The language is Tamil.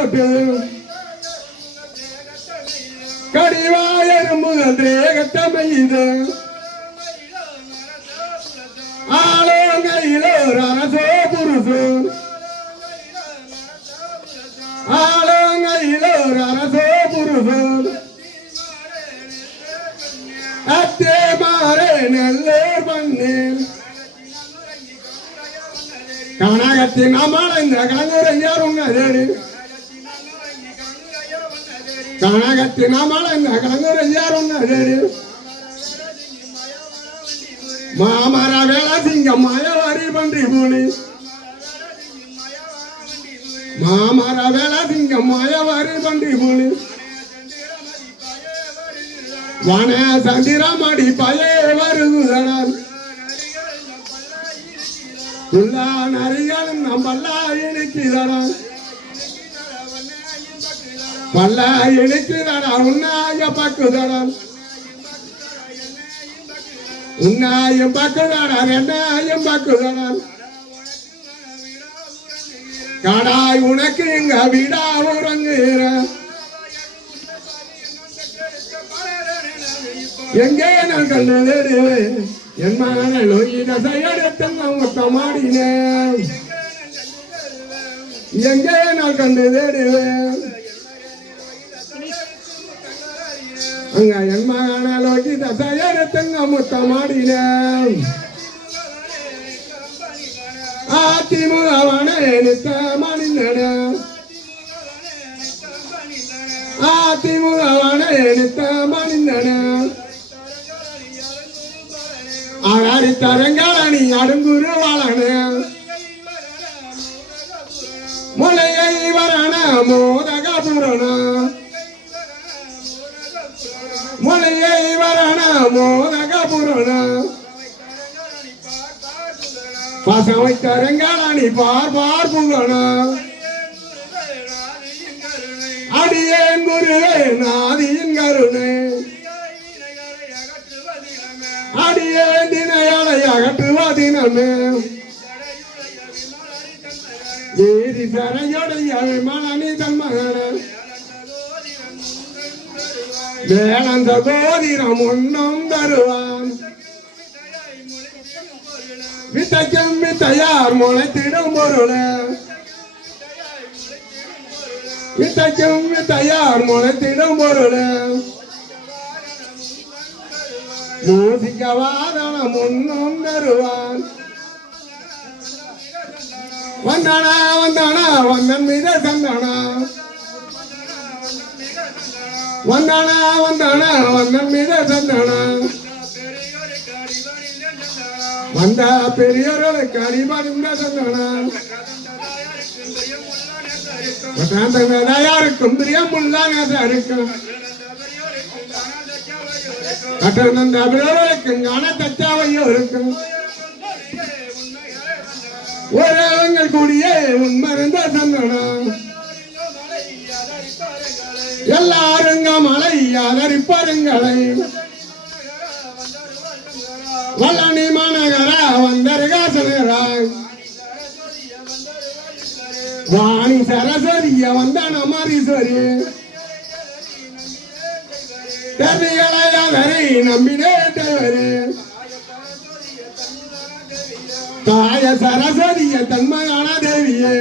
தொட்டு கடிவாயரும்புகள் தேகத்தமையுது ஆலோங்கையிலோ அரசோ புருஷோ ஆலோங்கையிலோ அரசோ புருஷோ அத்தே மாறே பண்ணேன் கனகத்தின் அம்மாள் இந்த கலைஞர் யார் உன்னதேடி கனகத்தின் அம்மாள் இந்த கலங்கரை யார் உன்னதேடி மாமர வேள சிங்கம் மயவாரி பன்றி பூனி மாமர வேள சிங்கம் மயவாரி பன்றி பூனி வன சந்திரமடி பயே வருகுதனால் உள்ளா நரிகளும் நம்பல்லா இனிக்கிறடா பல்லா இனிக்கிறடா உன்னாய பக்குதடா உன்னாயும் பக்குதடா ரெண்டாயும் பக்குதடா கடாய் உனக்கு இங்க விடா உறங்குகிற. எங்கே நான் கண்டது என் மகனை நோயின செய்யறத்தங்க மொத்தமாடினேன். எங்கே நான் கண்டது அங்க என் மகனை நோக்கி தசையறத்தங்க மொத்தமாடினேன். அதிமுகவனை நித்த மணிந்தன அதிமுகவனை நித்த மணிந்தன ஆடி தரங்காணி அடுங்குரு வாழன. முளையை வரண மோதக புரண. வரண பசவை தரங்காணி பார் பார் புகழ அடியேன் குருவே நாதியின் கருணை. அடியேன் தினையலை அகற்றுவதினமே. ஏரி சரையுடைய மனநி தன்மகன வேளந்த கோதிரம் உண்ணும் தருவான். வித்தைக்கும் வித்தையார் முளைத்திடும் பொருளே. வித்தைக்கும் வித்தையார் முளைத்திடும் பொருளே. மூசிக்க வாதனம் உண்ணும் தருவான். வந்தானா வந்தானா வந்தன் மீத சந்தானா வந்தானா வந்தானா வந்தன் மீத சந்தானா வந்த பெரியவர்களுக்கு அடிபணிந்த சந்தானா யாருக்கும் பிரியமுள்ள இருக்கும் கட்டணந்த அபிரவர்களுக்கும் காண தச்சாவையோ இருக்கும் ஒரேவங்கள் கூடியே உண்மருந்த சந்தனம் எல்லாரும் மலை ஆதரிப்பாருங்களை வல்லணி மாநகரா வந்தருகாசனராய் வாணி சரஸ்வரிய வந்தான மாரீஸ்வரி தேவிகளை அவரை நம்பினே தேவரே. தாய சரஸ்வதிய தன்மையான தேவியே.